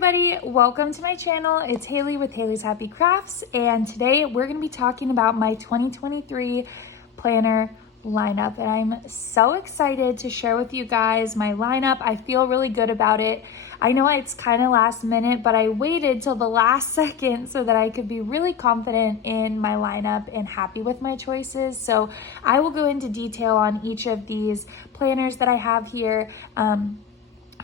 everybody, welcome to my channel. It's Haley with Haley's Happy Crafts, and today we're going to be talking about my 2023 planner lineup, and I'm so excited to share with you guys my lineup. I feel really good about it. I know it's kind of last minute, but I waited till the last second so that I could be really confident in my lineup and happy with my choices. So I will go into detail on each of these planners that I have here.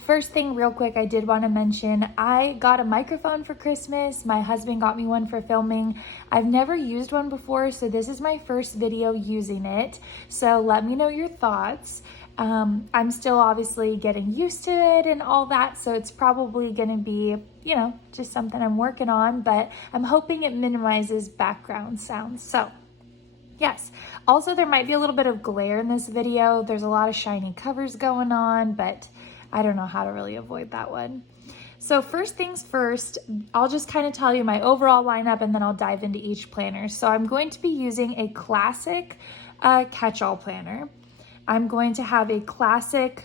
First thing real quick, I did want to mention, I got a microphone for Christmas. My husband got me one for filming. I've never used one before, so this is my first video using it. So let me know your thoughts. I'm still obviously getting used to it and all that, so it's probably going to be, just something I'm working on, but I'm hoping it minimizes background sounds. So yes, also there might be a little bit of glare in this video. There's a lot of shiny covers going on, but I don't know how to really avoid that one. So first things first, I'll just kind of tell you my overall lineup and then I'll dive into each planner. So I'm going to be using a classic Catchall planner. I'm going to have a classic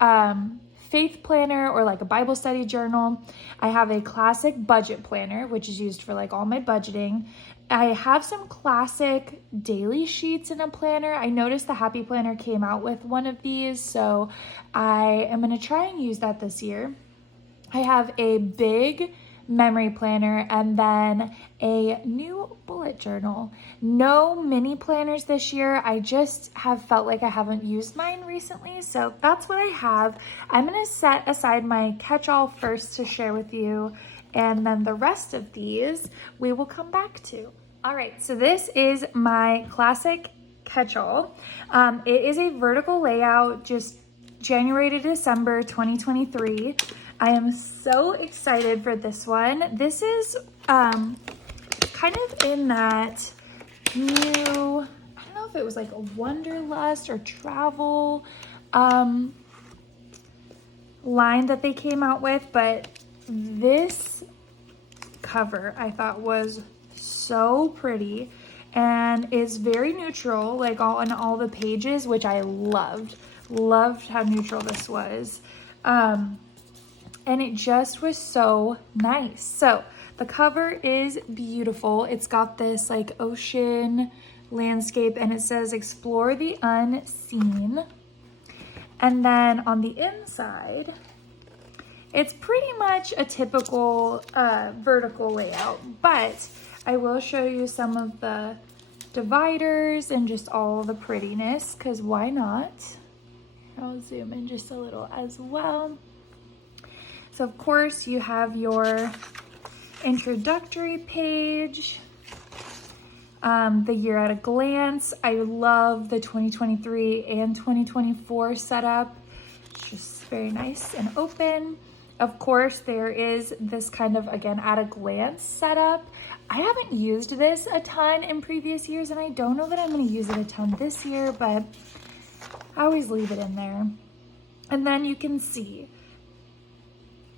faith planner or like a Bible study journal. I have a classic budget planner, which is used for like all my budgeting. I have some classic daily sheets in a planner. I noticed the Happy Planner came out with one of these, so I am going to try and use that this year. I have a big memory planner and then a new bullet journal. No mini planners this year. I just have felt like I haven't used mine recently, so that's what I have. I'm going to set aside my catch-all first to share with you, and then the rest of these we will come back to. All right, so this is my classic catch-all. It is a vertical layout, just January to December 2023. I am so excited for this one. This is kind of in that new, I don't know if it was like a Wanderlust or travel line that they came out with, but this cover I thought was so pretty and is very neutral, like on all the pages, which I loved how neutral this was. And it just was so nice. So the cover is beautiful. It's got this like ocean landscape and it says explore the unseen. And then on the inside, it's pretty much a typical vertical layout, but I will show you some of the dividers and just all the prettiness, because why not? I'll zoom in just a little as well. So of course you have your introductory page, the year at a glance. I love the 2023 and 2024 setup. It's just very nice and open. Of course, there is this kind of, again, at a glance setup. I haven't used this a ton in previous years, and I don't know that I'm going to use it a ton this year, but I always leave it in there. And then you can see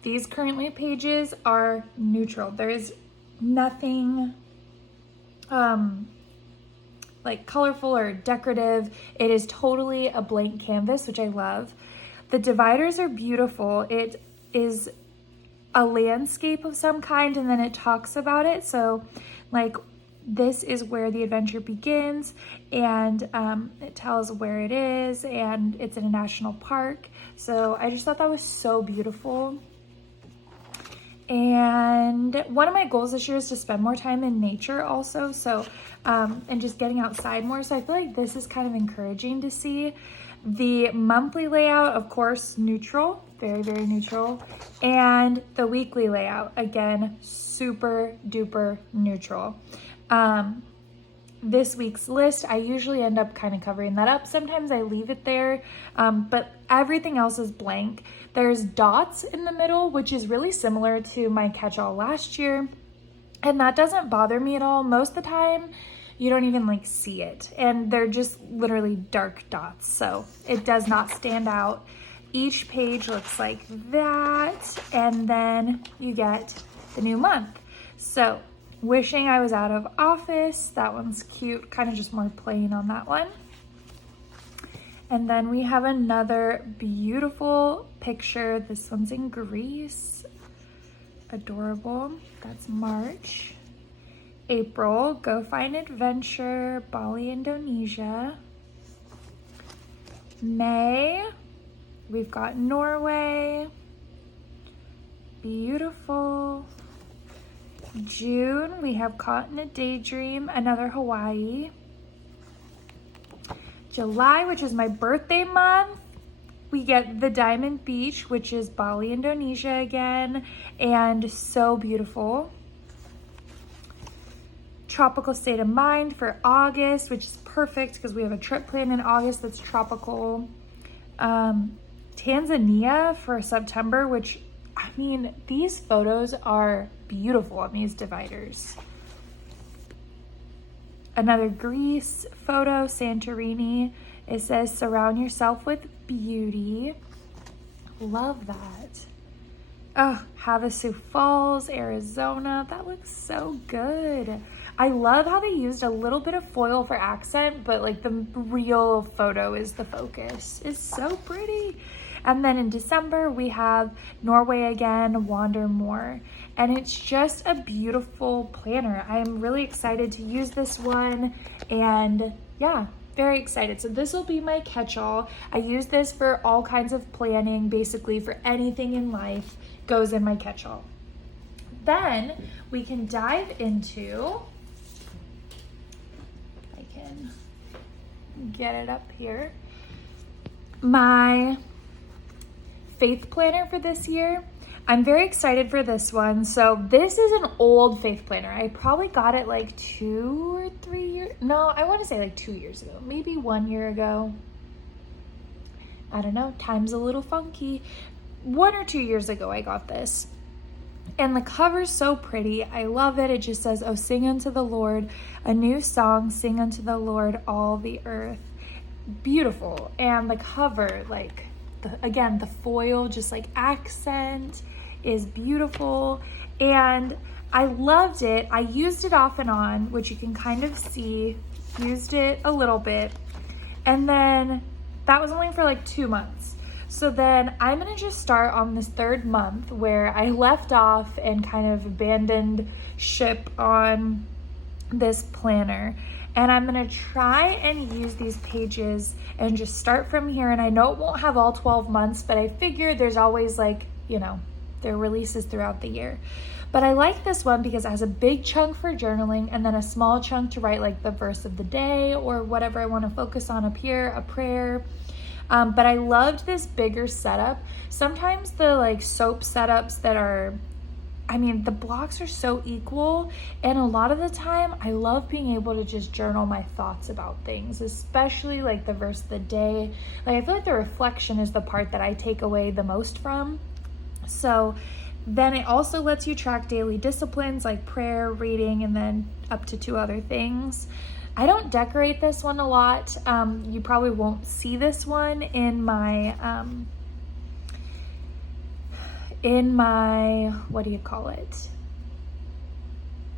these currently pages are neutral. There is nothing like colorful or decorative. It is totally a blank canvas, which I love. The dividers are beautiful. It is a landscape of some kind, and then it talks about it. So like this is where the adventure begins, and it tells where it is, and it's in a national park. So I just thought that was so beautiful. And one of my goals this year is to spend more time in nature also, so and just getting outside more. So I feel like this is kind of encouraging to see. The monthly layout, of course, neutral, very, very neutral. And the weekly layout, again, super duper neutral. This week's list, I usually end up kind of covering that up. Sometimes I leave it there, but everything else is blank. There's dots in the middle, which is really similar to my catch-all last year. And that doesn't bother me at all. Most of the time, you don't even like see it. And they're just literally dark dots. So it does not stand out. Each page looks like that. And then you get the new month. So wishing I was out of office. That one's cute. Kind of just more plain on that one. And then we have another beautiful picture. This one's in Greece. adorable. That's March. April, Go Find Adventure, Bali, Indonesia. May, we've got Norway. Beautiful. June, we have Caught in a Daydream, another Hawaii. July, which is my birthday month, we get the Diamond Beach, which is Bali, Indonesia again, and so beautiful. Tropical State of Mind for August, which is perfect because we have a trip planned in August that's tropical. Tanzania for September, which, I mean, these photos are beautiful on these dividers. Another Greece photo, Santorini. It says, surround yourself with beauty. Love that. Oh, Havasu Falls, Arizona. That looks so good. I love how they used a little bit of foil for accent, but like the real photo is the focus. It's so pretty. And then in December, we have Norway again, Wander More. And it's just a beautiful planner. I'm really excited to use this one. And yeah, very excited. So this will be my catch-all. I use this for all kinds of planning, basically for anything in life goes in my catch-all. Then we can dive into, I can get it up here, my faith planner for this year. I'm very excited for this one. So this is an old faith planner. I probably got it like 2 or 3 years. No, I want to say like 2 years ago, maybe 1 year ago. I don't know. Time's a little funky. 1 or 2 years ago, I got this. And the cover's so pretty. I love it. It just says, oh, sing unto the Lord a new song, sing unto the Lord all the earth. Beautiful. And the cover, like, again, the foil, just like accent is beautiful. And I loved it. I used it off and on, which you can kind of see, used it a little bit. And then that was only for like 2 months. So then I'm gonna just start on this 3rd month where I left off and kind of abandoned ship on this planner. And I'm gonna try and use these pages and just start from here. And I know it won't have all 12 months, but I figure there's always like, you know, there are releases throughout the year. But I like this one because it has a big chunk for journaling and then a small chunk to write like the verse of the day or whatever I wanna focus on up here, a prayer. But I loved this bigger setup. Sometimes the like soap setups that are, I mean, the blocks are so equal, and a lot of the time I love being able to just journal my thoughts about things, especially like the verse of the day. Like I feel like the reflection is the part that I take away the most from. So then it also lets you track daily disciplines like prayer, reading, and then up to 2 other things. I don't decorate this one a lot. You probably won't see this one in my, what do you call it?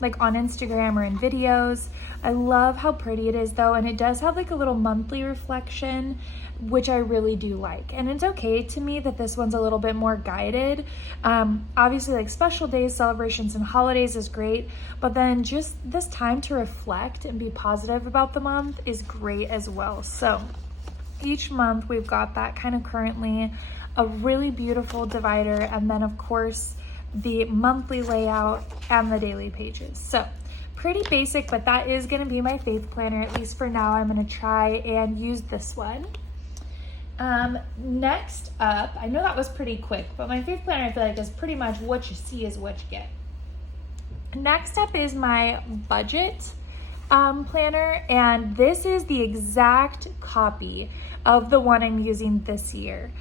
Like on Instagram or in videos. I love how pretty it is though. And it does have like a little monthly reflection, which I really do like. And it's okay to me that this one's a little bit more guided. Obviously like special days, celebrations, and holidays is great, but then just this time to reflect and be positive about the month is great as well. So each month we've got that kind of currently, a really beautiful divider, and then of course the monthly layout and the daily pages. So pretty basic, but that is going to be my faith planner, at least for now. I'm going to try and use this one. Next up, I know that was pretty quick, but my faith planner I feel like is pretty much what you see is what you get. Next up is my budget planner, and this is the exact copy of the one I'm using this year.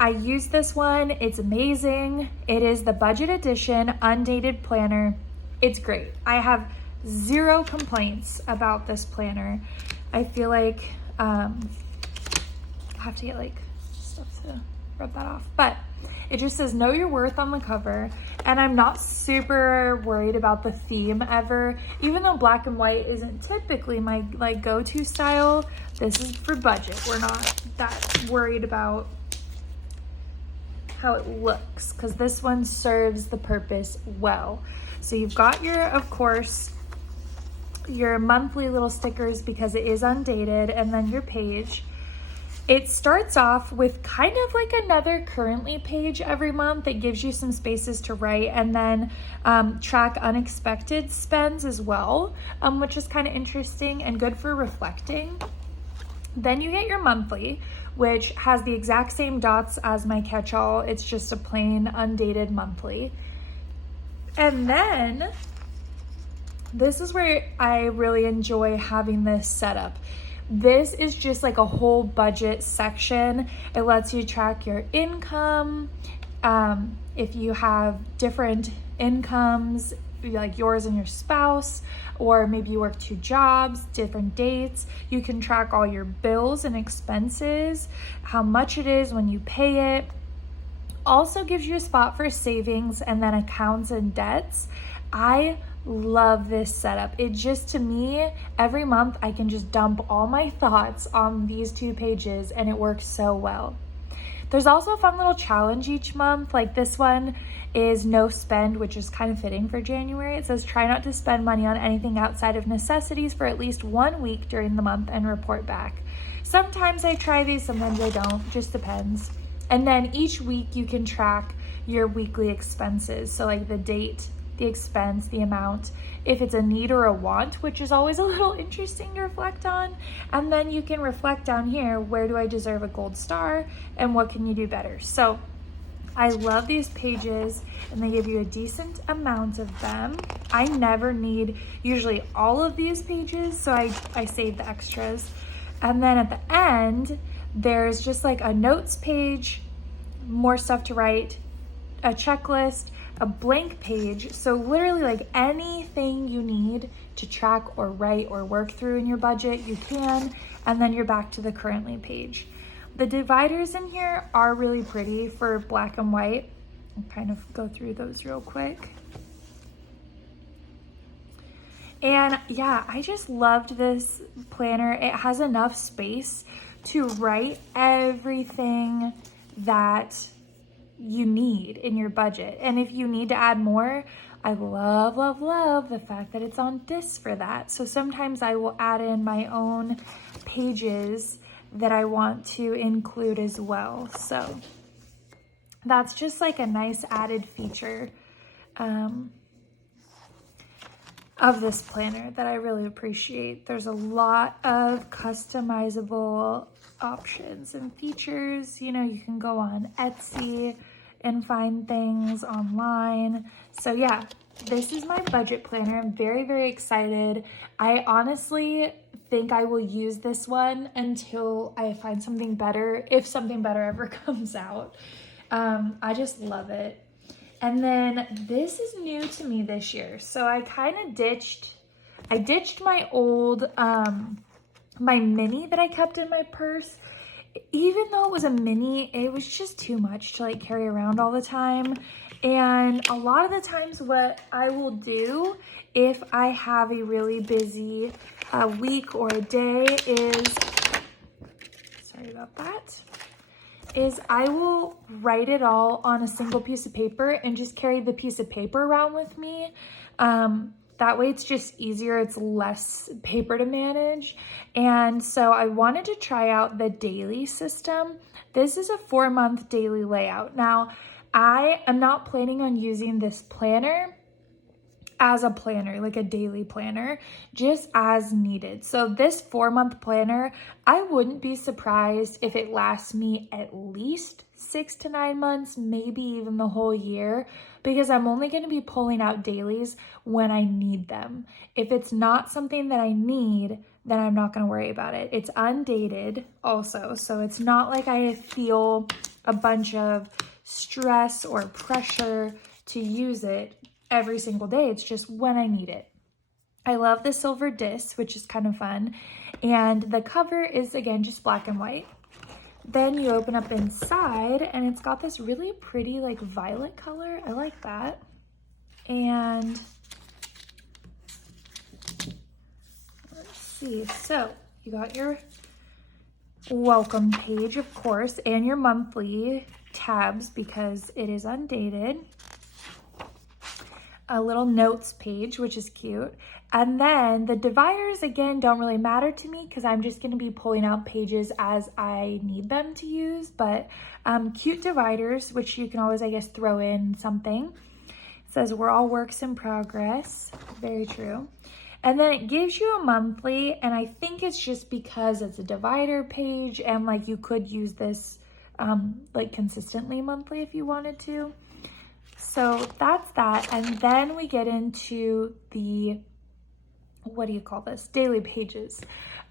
I use this one. It's amazing. It is the budget edition undated planner. It's great. I have 0 complaints about this planner. I feel like I have to get like stuff to rub that off, but it just says know your worth on the cover, and I'm not super worried about the theme ever. Even though black and white isn't typically my like go-to style, this is for budget. We're not that worried about how it looks, because this one serves the purpose well. So you've got your, of course, your monthly little stickers because it is undated, and then your page. It starts off with kind of like another currently page every month. It gives you some spaces to write, and then track unexpected spends as well, which is kind of interesting and good for reflecting. Then you get your monthly, which has the exact same dots as my catch-all. It's just a plain undated monthly. And then this is where I really enjoy having this setup. This is just like a whole budget section. It lets you track your income. If you have different incomes, like yours and your spouse, or maybe you work 2 jobs, different dates, you can track all your bills and expenses, how much it is when you pay it. Also gives you a spot for savings and then accounts and debts. I love this setup. It just, to me, every month I can just dump all my thoughts on these 2 pages and it works so well. There's also a fun little challenge each month. Like this one is no spend, which is kind of fitting for January. It says try not to spend money on anything outside of necessities for at least 1 week during the month and report back. Sometimes I try these, sometimes I don't, just depends. And then each week you can track your weekly expenses. So like the date, the expense, the amount, if it's a need or a want, which is always a little interesting to reflect on. And then you can reflect down here, where do I deserve a gold star and what can you do better? So I love these pages, and they give you a decent amount of them. I never need usually all of these pages, so I save the extras. And then at the end, there's just like a notes page, more stuff to write, a checklist, a blank page. So literally like anything you need to track or write or work through in your budget, you can, and then you're back to the currently page. The dividers in here are really pretty for black and white. I'll kind of go through those real quick. And yeah, I just loved this planner. It has enough space to write everything that you need in your budget. And if you need to add more, I love, love, love the fact that it's on discs for that. So sometimes I will add in my own pages that I want to include as well. So that's just like a nice added feature of this planner that I really appreciate. There's a lot of customizable options and features. You know, you can go on Etsy and find things online. So yeah, this is my budget planner. I'm very, very excited. I honestly think I will use this one until I find something better, if something better ever comes out. I just love it. And then this is new to me this year. So I kind of ditched my old, my mini that I kept in my purse. Even though it was a mini, it was just too much to like carry around all the time. And a lot of the times what I will do if I have a really busy week or a day is, sorry about that, is I will write it all on a single piece of paper and just carry the piece of paper around with me. That way it's just easier, it's less paper to manage. And so I wanted to try out the daily system. This is a 4-month daily layout. Now, I am not planning on using this planner as a planner, like a daily planner, just as needed. So this 4-month planner, I wouldn't be surprised if it lasts me at least 6 to 9 months, maybe even the whole year, because I'm only going to be pulling out dailies when I need them. If it's not something that I need, then I'm not going to worry about it. It's undated also, so it's not like I feel a bunch of stress or pressure to use it every single day. It's just when I need it. I love the silver disc, which is kind of fun. And the cover is, again, just black and white. Then you open up inside and it's got this really pretty like violet color. I like that. And let's see. So you got your welcome page, of course, and your monthly tabs because it is undated. A little notes page, which is cute. And then the dividers, again, don't really matter to me because I'm just going to be pulling out pages as I need them to use. But cute dividers, which you can always, I guess, throw in something. It says we're all works in progress. Very true. And then it gives you a monthly, and I think it's just because it's a divider page and like you could use this like consistently monthly if you wanted to. So that's that. And then we get into the, what do you call this? Daily pages.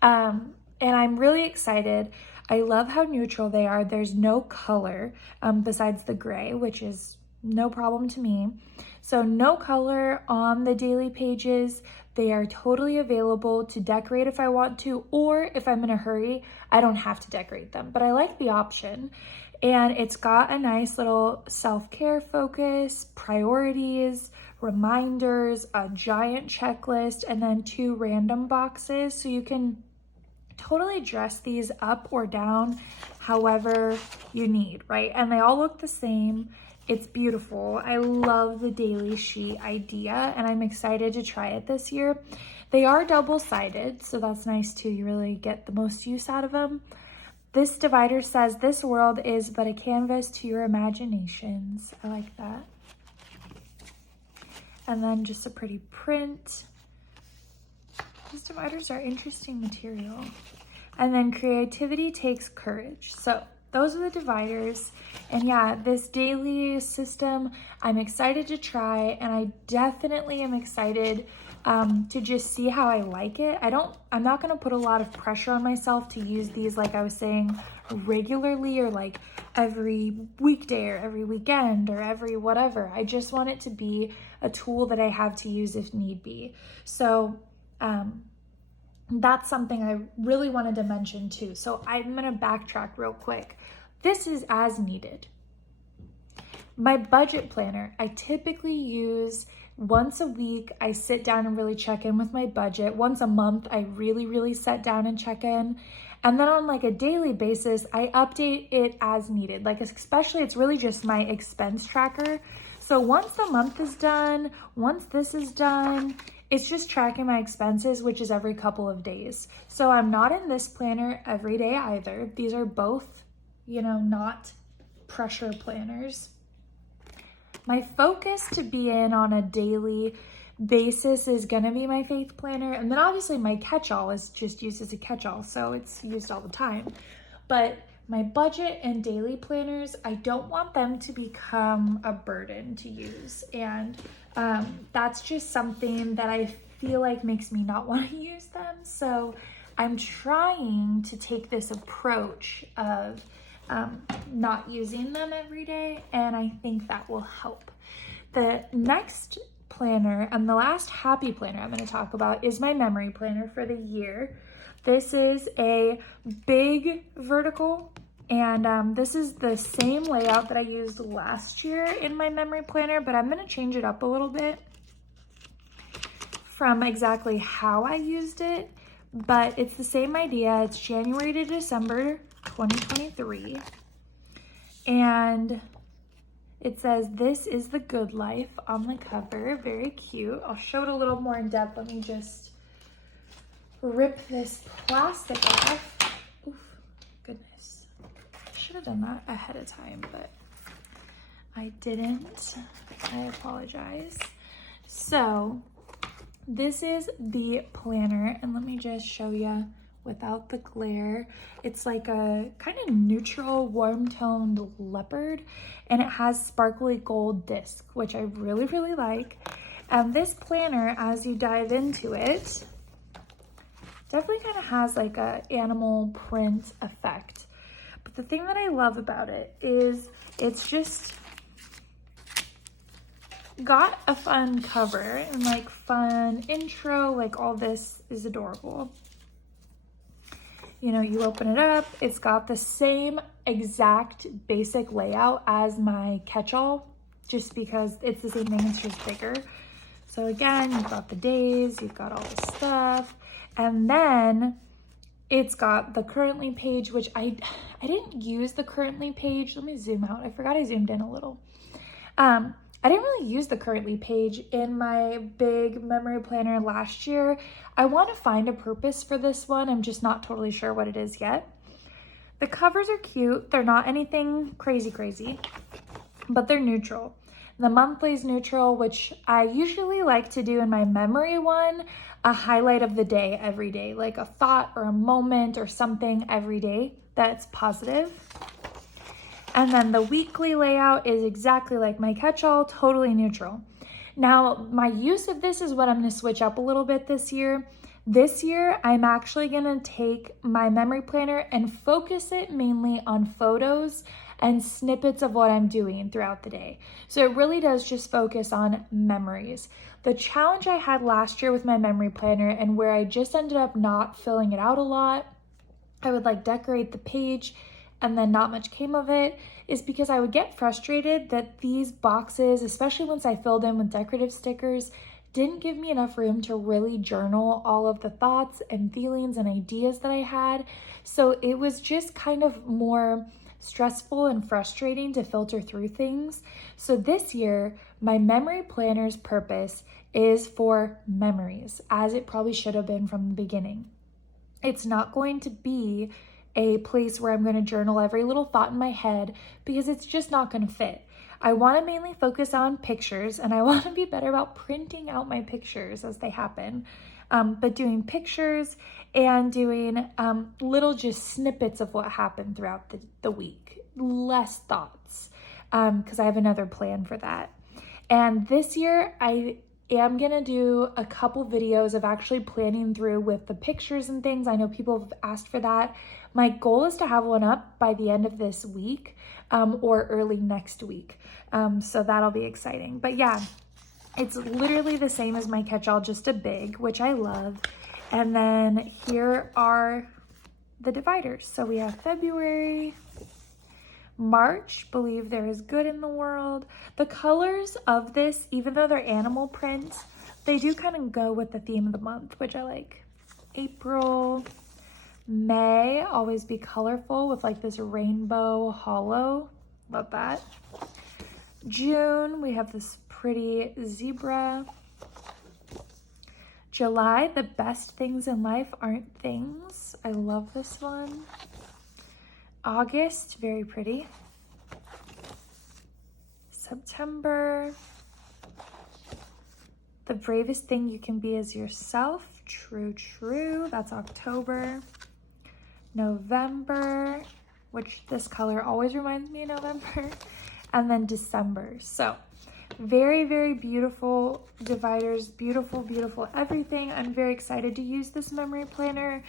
And I'm really excited. I love how neutral they are. There's no color besides the gray, which is no problem to me. So no color on the daily pages. They are totally available to decorate if I want to, or if I'm in a hurry, I don't have to decorate them, but I like the option. And it's got a nice little self-care focus, priorities, reminders, a giant checklist, and then 2 random boxes. So you can totally dress these up or down however you need, right? And they all look the same. It's beautiful. I love the daily sheet idea, and I'm excited to try it this year. They are double-sided, so that's nice too. You really get the most use out of them. This divider says, "This world is but a canvas to your imaginations." I like that. And then just a pretty print. These dividers are interesting material. And then creativity takes courage. So those are the dividers. And yeah, this daily system, I'm excited to try, and I definitely am excited to just see how I like it. I'm not gonna put a lot of pressure on myself to use these, like I was saying, regularly or like every weekday or every weekend or every whatever. I just want it to be a tool that I have to use if need be. So that's something I really wanted to mention too. So I'm gonna backtrack real quick. This is as needed. My budget planner, I typically use once a week. I sit down and really check in with my budget. Once a month, I really sit down and check in. And then on like a daily basis, I update it as needed. Like especially, it's really just my expense tracker. So once the month is done, once this is done, it's just tracking my expenses, which is every couple of days. So I'm not in this planner every day either. These are both, you know, not pressure planners. My focus to be in on a daily basis is gonna be my faith planner. And then obviously my catch-all is just used as a catch-all, so it's used all the time. But my budget and daily planners, I don't want them to become a burden to use. And that's just something that I feel like makes me not want to use them. So I'm trying to take this approach of not using them every day, and I think that will help. The next planner and the last happy planner I'm going to talk about is my memory planner for the year. This is a big vertical, and this is the same layout that I used last year in my memory planner, but I'm going to change it up a little bit from exactly how I used it, but it's the same idea. It's January to December 2023, and it says "This is the good life" on the cover. Very cute. I'll show it a little more in depth. Let me just rip this plastic off. Oof, goodness. I should have done that ahead of time, but I didn't. I apologize. So this is the planner, and let me just show you without the glare. It's like a kind of neutral, warm-toned leopard, and it has sparkly gold disc, which I really like. And this planner, as you dive into it, definitely kind of has like a animal print effect. But the thing that I love about it is it's just got a fun cover and like fun intro. Like all this is adorable. You know, you open it up, it's got the same exact basic layout as my catch-all, just because it's the same thing, it's just bigger. So again, you've got the days, you've got all this stuff, and then It's got the currently page, which I didn't use the currently page. Let me zoom out. I forgot I zoomed in a little. I didn't really use the currently page in my big memory planner last year. I want to find a purpose for this one. I'm just not totally sure what it is yet. The covers are cute. They're not anything crazy, but they're neutral. The monthly is neutral, which I usually like to do in my memory one, a highlight of the day every day, like a thought or a moment or something every day that's positive. And then the weekly layout is exactly like my catch-all, totally neutral. Now, my use of this is what I'm going to switch up a little bit this year. This year, I'm actually going to take my memory planner and focus it mainly on photos and snippets of what I'm doing throughout the day. So it really does just focus on memories. The challenge I had last year with my memory planner and where I just ended up not filling it out a lot, I would like decorate the page and then not much came of it, is because I would get frustrated that these boxes, especially once I filled in with decorative stickers, didn't give me enough room to really journal all of the thoughts and feelings and ideas that I had. So it was just kind of more stressful and frustrating to filter through things. So this year, my memory planner's purpose is for memories, as it probably should have been from the beginning. It's not going to be a place where I'm going to journal every little thought in my head because it's just not going to fit. I want to mainly focus on pictures, and I want to be better about printing out my pictures as they happen. But doing pictures and doing little just snippets of what happened throughout the week, less thoughts, because I have another plan for that. And this year I am gonna do a couple videos of actually planning through with the pictures and things. I know people have asked for that. My goal is to have one up by the end of this week or early next week. So that'll be exciting. But yeah, it's literally the same as my catch-all, just a big, which I love. And then here are the dividers. So we have February, March, believe there is good in the world. The colors of this, even though they're animal print, they do kind of go with the theme of the month, which I like. April, May, always be colorful with like this rainbow hollow. Love that. June, we have this pretty zebra. July, the best things in life aren't things. I love this one. August, very pretty. September, the bravest thing you can be is yourself. True, true. That's October. November, which this color always reminds me of November. And then December. So very, very beautiful dividers, beautiful, beautiful everything. I'm very excited to use this memory planner,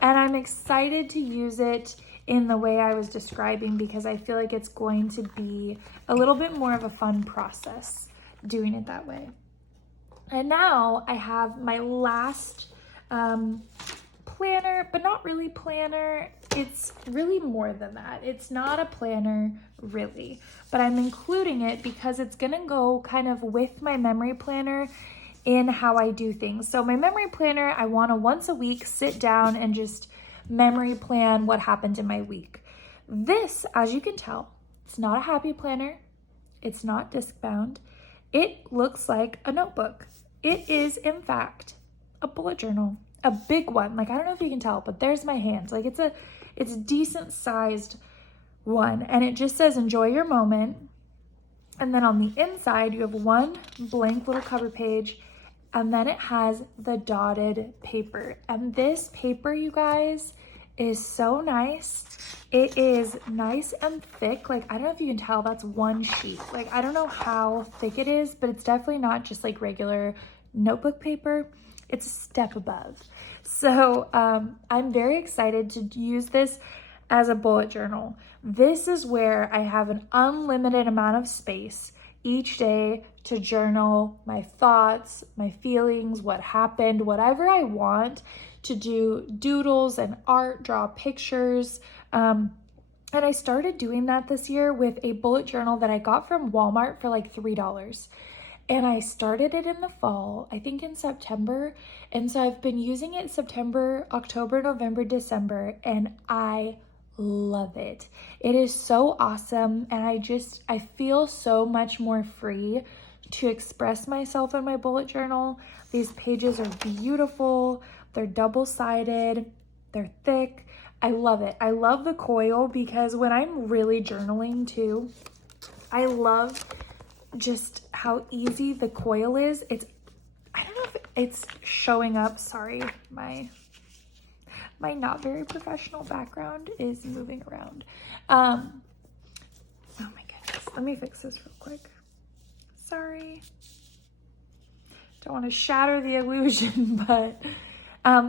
and I'm excited to use it in the way I was describing because I feel like it's going to be a little bit more of a fun process doing it that way. And now I have my last planner, but not really planner. It's really more than that. It's not a planner really, but I'm including it because it's gonna go kind of with my memory planner in how I do things. So my memory planner, I wanna once a week sit down and just memory plan what happened in my week. This, as you can tell, it's not a happy planner. It's not disc bound. It looks like a notebook. It is, in fact, a bullet journal, a big one. Like, I don't know if you can tell, but there's my hands. Like, it's a decent sized one, and it just says enjoy your moment. And then on the inside, you have one blank little cover page, and then it has the dotted paper. And this paper, you guys, is so nice. It is nice and thick. Like, I don't know if you can tell, that's one sheet. Like, I don't know how thick it is, but it's definitely not just like regular notebook paper. It's a step above. So I'm very excited to use this as a bullet journal. This is where I have an unlimited amount of space each day to journal my thoughts, my feelings, what happened, whatever I want to do, doodles and art, draw pictures. And I started doing that this year with a bullet journal that I got from Walmart for like $3. And I started it in the fall, I think in September. And so I've been using it September, October, November, December, and I love it. It is so awesome. And I feel so much more free to express myself in my bullet journal. These pages are beautiful. They're double-sided. They're thick. I love it. I love the coil because when I'm really journaling too, I love just how easy the coil is. I don't know if it's showing up. Sorry, my not very professional background is moving around. Oh my goodness. Let me fix this real quick. Sorry. Don't want to shatter the illusion, but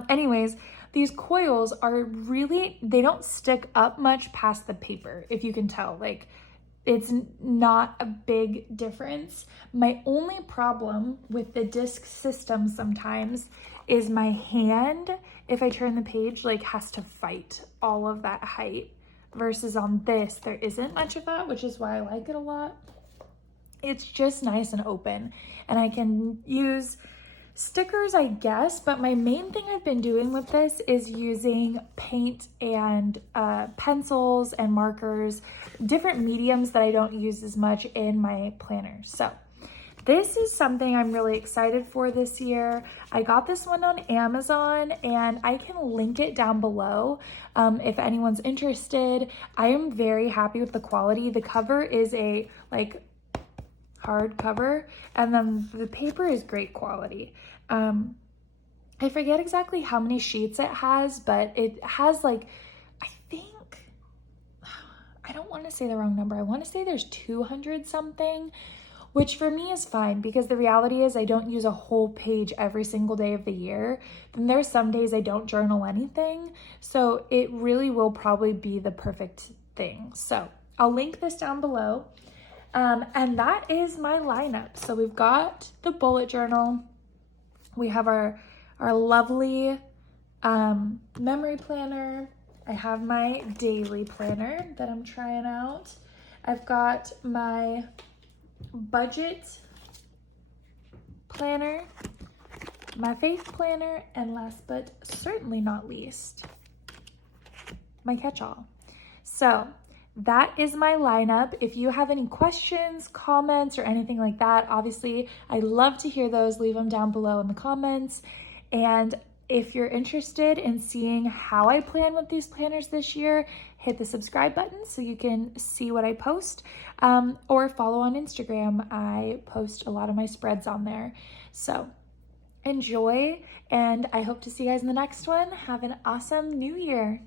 anyways, these coils are really, they don't stick up much past the paper, if you can tell. Like, it's not a big difference. My only problem with the disc system sometimes is my hand, if I turn the page, like has to fight all of that height, versus on this, there isn't much of that, which is why I like it a lot. It's just nice and open, and I can use stickers, I guess, but my main thing I've been doing with this is using paint and pencils and markers, different mediums that I don't use as much in my planner. So this is something I'm really excited for this year. I got this one on Amazon, and I can link it down below if anyone's interested. I am very happy with the quality. The cover is a hard cover, and then the paper is great quality. I forget exactly how many sheets it has, but it has like, I think, I don't want to say the wrong number. I want to say there's 200 something, which for me is fine, because the reality is I don't use a whole page every single day of the year. Then there's some days I don't journal anything. So it really will probably be the perfect thing. So I'll link this down below. And that is my lineup. So we've got the bullet journal. We have our lovely memory planner. I have my daily planner that I'm trying out. I've got my budget planner, my faith planner, and last but certainly not least, my catch-all. So that is my lineup. If you have any questions, comments, or anything like that, obviously I love to hear those. Leave them down below in the comments. And if you're interested in seeing how I plan with these planners this year, hit the subscribe button so you can see what I post, or follow on Instagram. I post a lot of my spreads on there. So enjoy, and I hope to see you guys in the next one. Have an awesome new year.